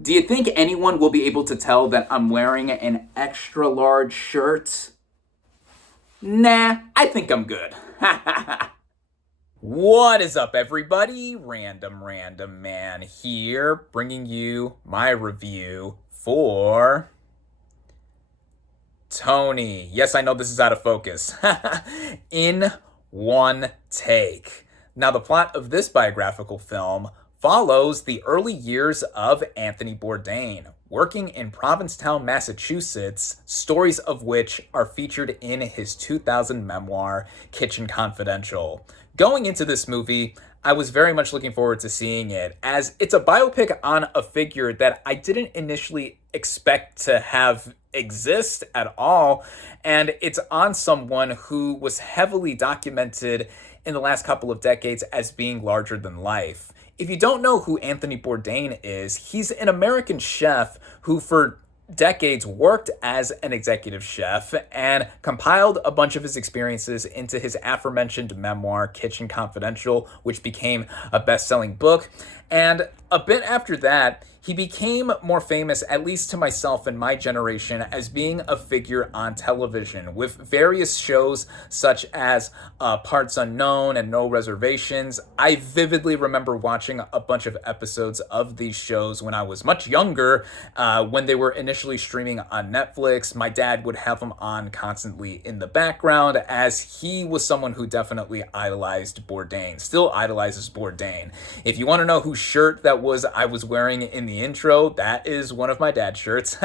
Do you think anyone will be able to tell that I'm wearing an extra large shirt? Nah, I think I'm good. What is up, everybody? Random Man here, bringing you my review for Tony. Yes, I know this is out of focus. In one take. Now, the plot of this biographical film follows the early years of Anthony Bourdain, working in Provincetown, Massachusetts, stories of which are featured in his 2000 memoir, Kitchen Confidential. Going into this movie, I was very much looking forward to seeing it, as it's a biopic on a figure that I didn't initially expect to have exist at all, and it's on someone who was heavily documented in the last couple of decades as being larger than life. If you don't know who Anthony Bourdain is, he's an American chef who, for decades, worked as an executive chef and compiled a bunch of his experiences into his aforementioned memoir, Kitchen Confidential, which became a best-selling book. And a bit after that, he became more famous, at least to myself and my generation, as being a figure on television with various shows such as Parts Unknown and No Reservations. I vividly remember watching a bunch of episodes of these shows when I was much younger, when they were initially streaming on Netflix. My dad would have them on constantly in the background, as he was someone who definitely idolized Bourdain, still idolizes Bourdain. If you want to know whose shirt that was I was wearing in the intro, that is one of my dad's shirts.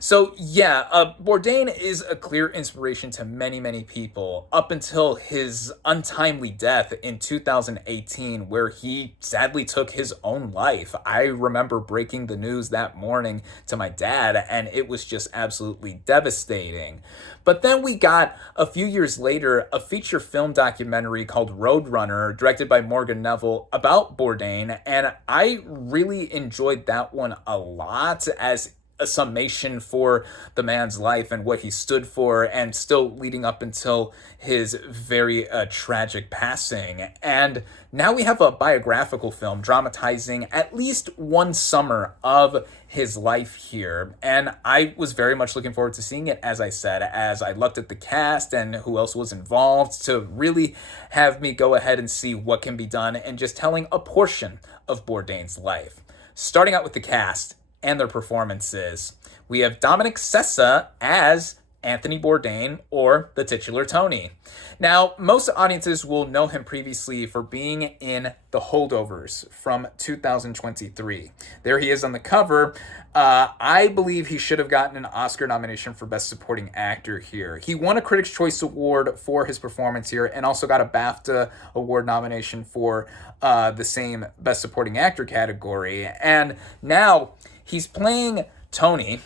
So yeah, Bourdain is a clear inspiration to many people up until his untimely death in 2018, where he sadly took his own life. I remember breaking the news that morning to my dad, and it was just absolutely devastating. But then we got, a few years later, a feature film documentary called Roadrunner, directed by Morgan Neville, about Bourdain, and I really enjoyed that one a lot, as a summation for the man's life and what he stood for, and still leading up until his very tragic passing. And now we have a biographical film dramatizing at least one summer of his life here, and I was very much looking forward to seeing it, as I said, as I looked at the cast and who else was involved, to really have me go ahead and see what can be done and just telling a portion of Bourdain's life. Starting out with the cast and their performances, we have Dominic Sessa as Anthony Bourdain, or the titular Tony. Now, most audiences will know him previously for being in The Holdovers from 2023. There he is on the cover. I believe he should have gotten an Oscar nomination for Best Supporting Actor here. He won a Critics' Choice Award for his performance here, and also got a BAFTA Award nomination for the same Best Supporting Actor category. And now he's playing Tony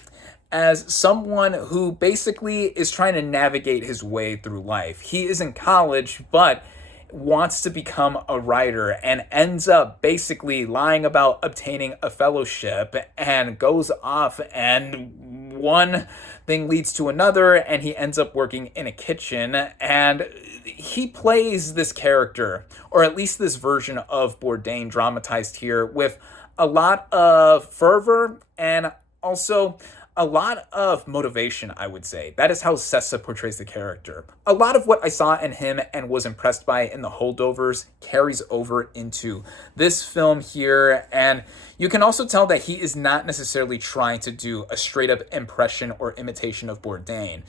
as someone who basically is trying to navigate his way through life. He is in college, but wants to become a writer, and ends up basically lying about obtaining a fellowship, and goes off, and one thing leads to another, and he ends up working in a kitchen. And he plays this character, or at least this version of Bourdain, dramatized here with a lot of fervor and also a lot of motivation, I would say. That is how Sessa portrays the character. A lot of what I saw in him and was impressed by in The Holdovers carries over into this film here, and you can also tell that he is not necessarily trying to do a straight-up impression or imitation of Bourdain.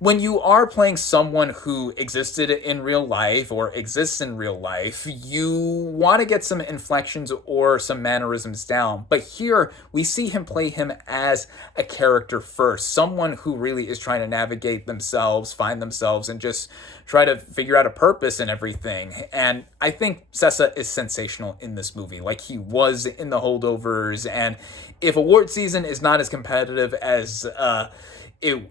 When you are playing someone who existed in real life or exists in real life, you want to get some inflections or some mannerisms down. But here, we see him play him as a character first, someone who really is trying to navigate themselves, find themselves, and just try to figure out a purpose in everything. And I think Sessa is sensational in this movie, like he was in The Holdovers. And if award season is not as competitive as it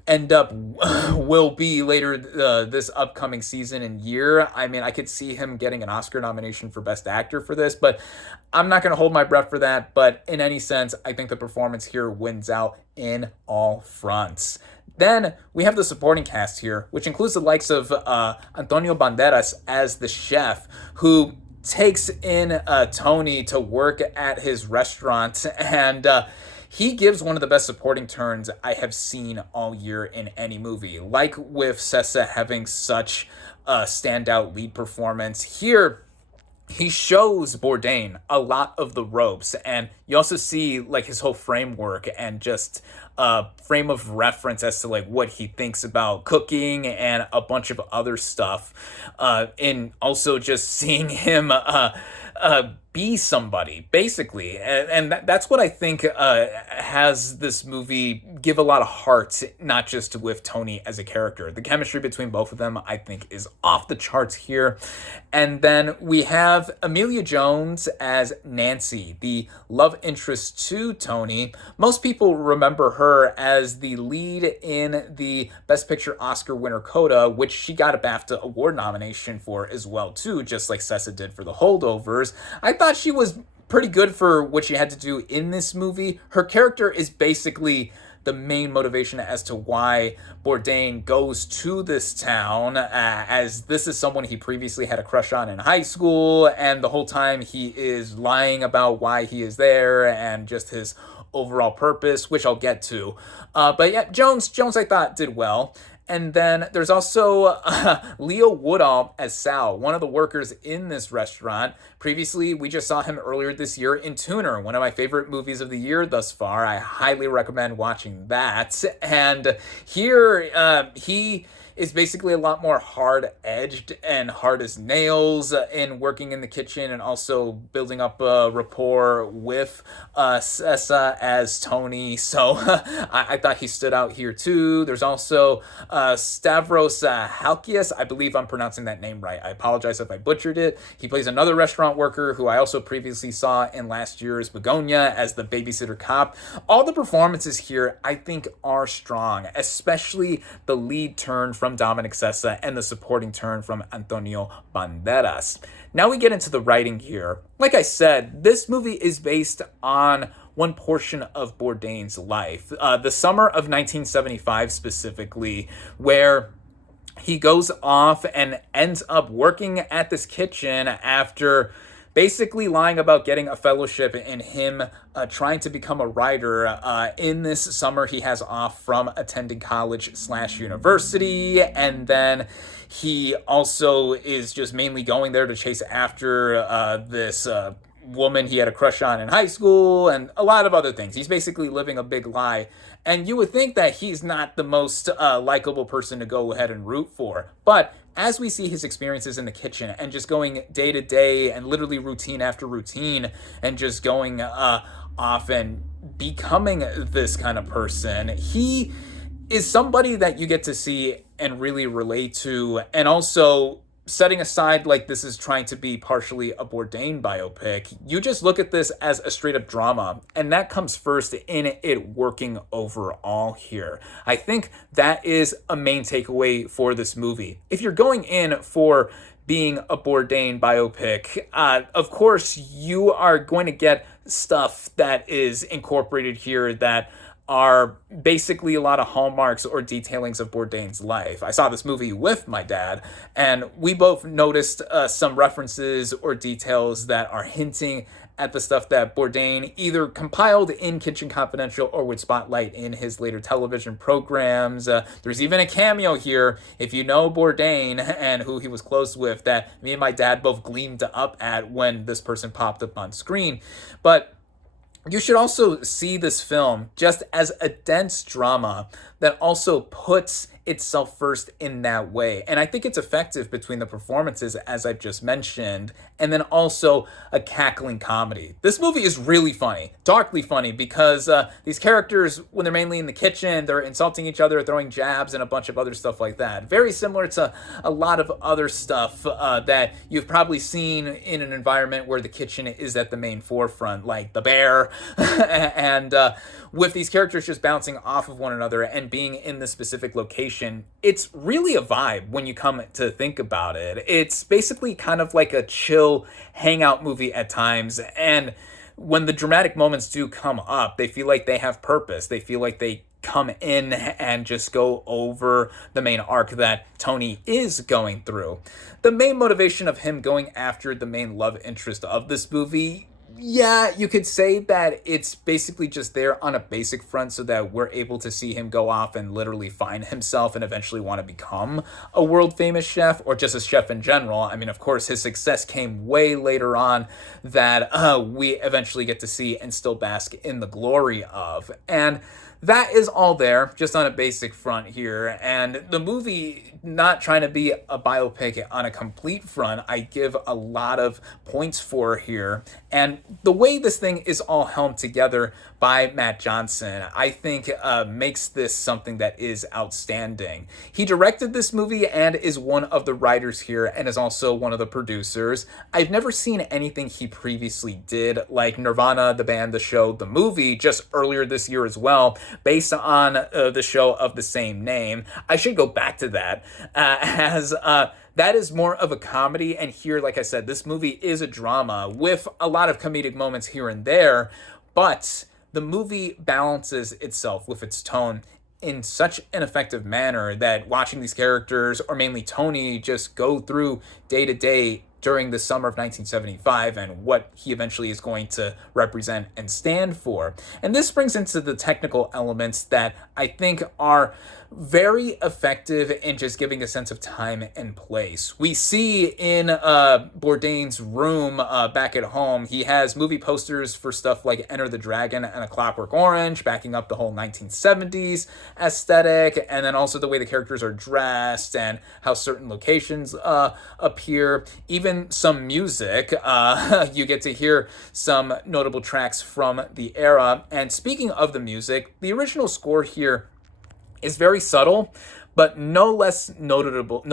will be later this upcoming season and year, I mean, I could see him getting an Oscar nomination for Best Actor for this, but I'm not going to hold my breath for that. But in any sense, I think the performance here wins out in all fronts. Then we have the supporting cast here, which includes the likes of Antonio Banderas as the chef, who takes in Tony to work at his restaurant, and he gives one of the best supporting turns I have seen all year in any movie. Like with Sessa having such a standout lead performance, here he shows Bourdain a lot of the ropes, and you also see like his whole framework and just frame of reference as to like what he thinks about cooking and a bunch of other stuff, and also just seeing him be somebody basically, and that's what I think has this movie give a lot of heart, not just with Tony as a character. The chemistry between both of them I think is off the charts here. And then we have Emilia Jones as Nancy, the love interest to Tony. Most people remember her as the lead in the Best Picture Oscar winner Coda, which she got a BAFTA award nomination for as well too, just like Sessa did for The Holdovers. I thought she was pretty good for what she had to do in this movie. Her character is basically the main motivation as to why Bourdain goes to this town, as this is someone he previously had a crush on in high school, and the whole time he is lying about why he is there and just his overall purpose, which I'll get to. But yeah, Jones I thought did well. And then there's also Leo Woodall as Sal, one of the workers in this restaurant. Previously, we just saw him earlier this year in Tuner, one of my favorite movies of the year thus far. I highly recommend watching that. And here, he is basically a lot more hard-edged and hard as nails in working in the kitchen, and also building up a rapport with Sessa as Tony. So I thought he stood out here too. There's also Stavros Halkias. I believe I'm pronouncing that name right. I apologize if I butchered it. He plays another restaurant worker who I also previously saw in last year's Begonia as the babysitter cop. All the performances here I think are strong, especially the lead turn from Dominic Sessa and the supporting turn from Antonio Banderas. Now we get into the writing here. Like I said, this movie is based on one portion of Bourdain's life, the summer of 1975 specifically, where he goes off and ends up working at this kitchen after basically lying about getting a fellowship and him trying to become a writer. In this summer, he has off from attending college/university, and then he also is just mainly going there to chase after this woman he had a crush on in high school, and a lot of other things. He's basically living a big lie, and you would think that he's not the most likable person to go ahead and root for, but as we see his experiences in the kitchen and just going day to day and literally routine after routine and just going off and becoming this kind of person, he is somebody that you get to see and really relate to. And also, setting aside like this is trying to be partially a Bourdain biopic, you just look at this as a straight up drama, and that comes first in it working overall here. I think that is a main takeaway for this movie. If you're going in for being a Bourdain biopic, of course you are going to get stuff that is incorporated here that are basically a lot of hallmarks or detailings of Bourdain's life. I saw this movie with my dad, and we both noticed some references or details that are hinting at the stuff that Bourdain either compiled in Kitchen Confidential or would spotlight in his later television programs. There's even a cameo here, if you know Bourdain and who he was close with, that me and my dad both gleamed up at when this person popped up on screen. But you should also see this film just as a dense drama that also puts itself first in that way. And I think it's effective between the performances, as I've just mentioned, and then also a cackling comedy. This movie is really funny, darkly funny, because these characters, when they're mainly in the kitchen, they're insulting each other, throwing jabs, and a bunch of other stuff like that. Very similar to a lot of other stuff that you've probably seen in an environment where the kitchen is at the main forefront, like The Bear, and with these characters just bouncing off of one another and being in this specific location, it's really a vibe when you come to think about it. It's basically kind of like a chill hangout movie at times, and when the dramatic moments do come up, they feel like they have purpose. They feel like they come in and just go over the main arc that Tony is going through. The main motivation of him going after the main love interest of this movie, yeah, you could say that it's basically just there on a basic front so that we're able to see him go off and literally find himself and eventually want to become a world famous chef or just a chef in general. I mean, of course, his success came way later on that we eventually get to see and still bask in the glory of. And that is all there, just on a basic front here. And the movie, not trying to be a biopic on a complete front, I give a lot of points for here. And the way this thing is all helmed together by Matt Johnson, I think makes this something that is outstanding. He directed this movie and is one of the writers here and is also one of the producers. I've never seen anything he previously did, like Nirvana, the band, the show, the movie, just earlier this year as well, based on the show of the same name. I should go back to that as that is more of a comedy, and here, like I said, this movie is a drama with a lot of comedic moments here and there, but the movie balances itself with its tone in such an effective manner that watching these characters, or mainly Tony, just go through day to day during the summer of 1975 and what he eventually is going to represent and stand for. And this brings into the technical elements that I think are very effective in just giving a sense of time and place. We see in Bourdain's room back at home, he has movie posters for stuff like Enter the Dragon and A Clockwork Orange, backing up the whole 1970s aesthetic, and then also the way the characters are dressed and how certain locations appear. Even some music, you get to hear some notable tracks from the era. And speaking of the music, the original score here is very subtle, but no less notable,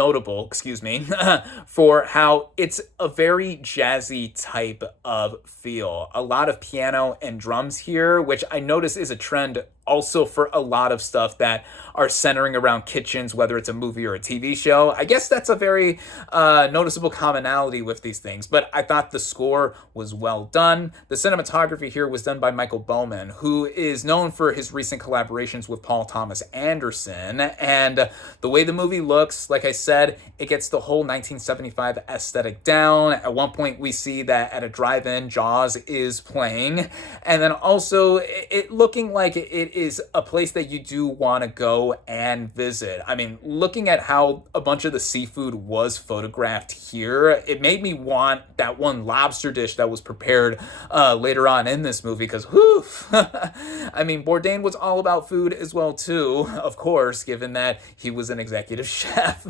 for how it's a very jazzy type of feel. A lot of piano and drums here, which I notice is a trend also for a lot of stuff that are centering around kitchens, whether it's a movie or a TV show. I guess that's a very noticeable commonality with these things, but I thought the score was well done. The cinematography here was done by Michael Bowman, who is known for his recent collaborations with Paul Thomas Anderson, and the way the movie looks, like I said, it gets the whole 1975 aesthetic down. At one point, we see that at a drive-in, Jaws is playing, and then also it looking like it is a place that you do want to go and visit. I mean, looking at how a bunch of the seafood was photographed here, it made me want that one lobster dish that was prepared later on in this movie, because whew, I mean, Bourdain was all about food as well too, of course, given that he was an executive chef.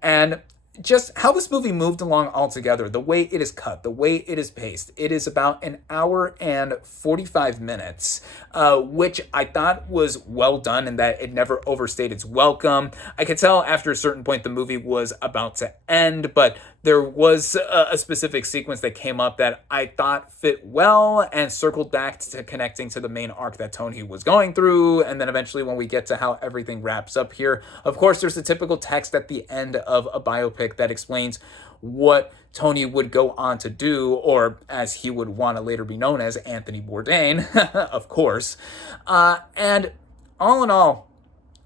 And just how this movie moved along altogether, the way it is cut, the way it is paced. It is about an hour and 45 minutes, which I thought was well done in that it never overstayed its welcome. I could tell after a certain point the movie was about to end, but there was a specific sequence that came up that I thought fit well and circled back to connecting to the main arc that Tony was going through. And then eventually when we get to how everything wraps up here, of course, there's the typical text at the end of a biopic that explains what Tony would go on to do, or as he would want to later be known as, Anthony Bourdain, of course. And all in all,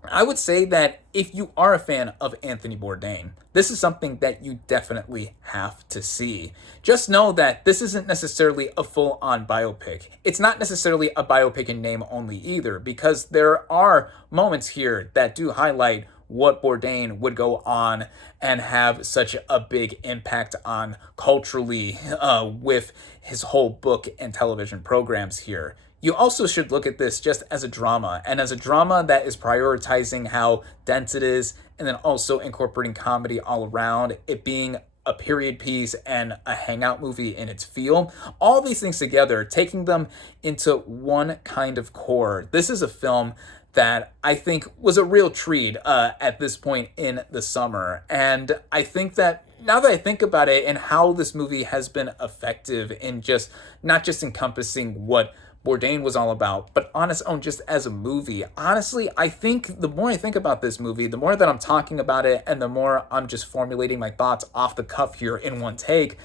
I would say that if you are a fan of Anthony Bourdain, this is something that you definitely have to see. Just know that this isn't necessarily a full-on biopic. It's not necessarily a biopic in name only either, because there are moments here that do highlight what Bourdain would go on and have such a big impact on culturally with his whole book and television programs here. You also should look at this just as a drama, and as a drama that is prioritizing how dense it is, and then also incorporating comedy all around, it being a period piece and a hangout movie in its feel. All these things together, taking them into one kind of core. This is a film that I think was a real treat at this point in the summer. And I think that now that I think about it and how this movie has been effective in just not just encompassing what Bourdain was all about, but on its own just as a movie. Honestly, I think the more I think about this movie, the more that I'm talking about it and the more I'm just formulating my thoughts off the cuff here in one take,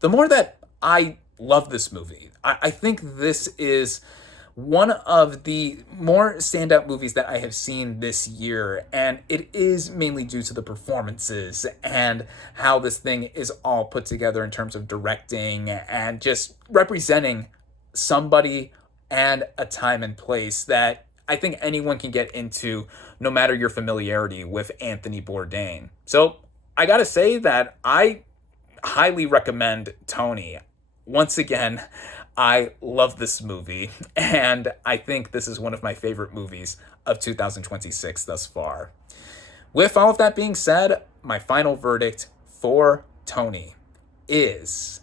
the more that I love this movie. I think this is one of the more standout movies that I have seen this year, and it is mainly due to the performances and how this thing is all put together in terms of directing and just representing somebody and a time and place that I think anyone can get into, no matter your familiarity with Anthony Bourdain. So I gotta say that I highly recommend Tony. Once again, I love this movie, and I think this is one of my favorite movies of 2026 thus far. With all of that being said, my final verdict for Tony is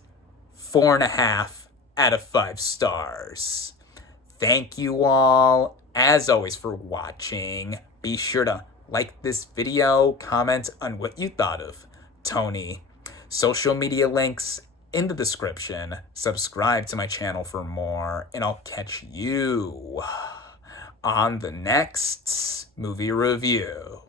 4.5 out of 5 stars. Thank you all, as always, for watching. Be sure to like this video, comment on what you thought of Tony. Social media links in the description. Subscribe to my channel for more, and I'll catch you on the next movie review.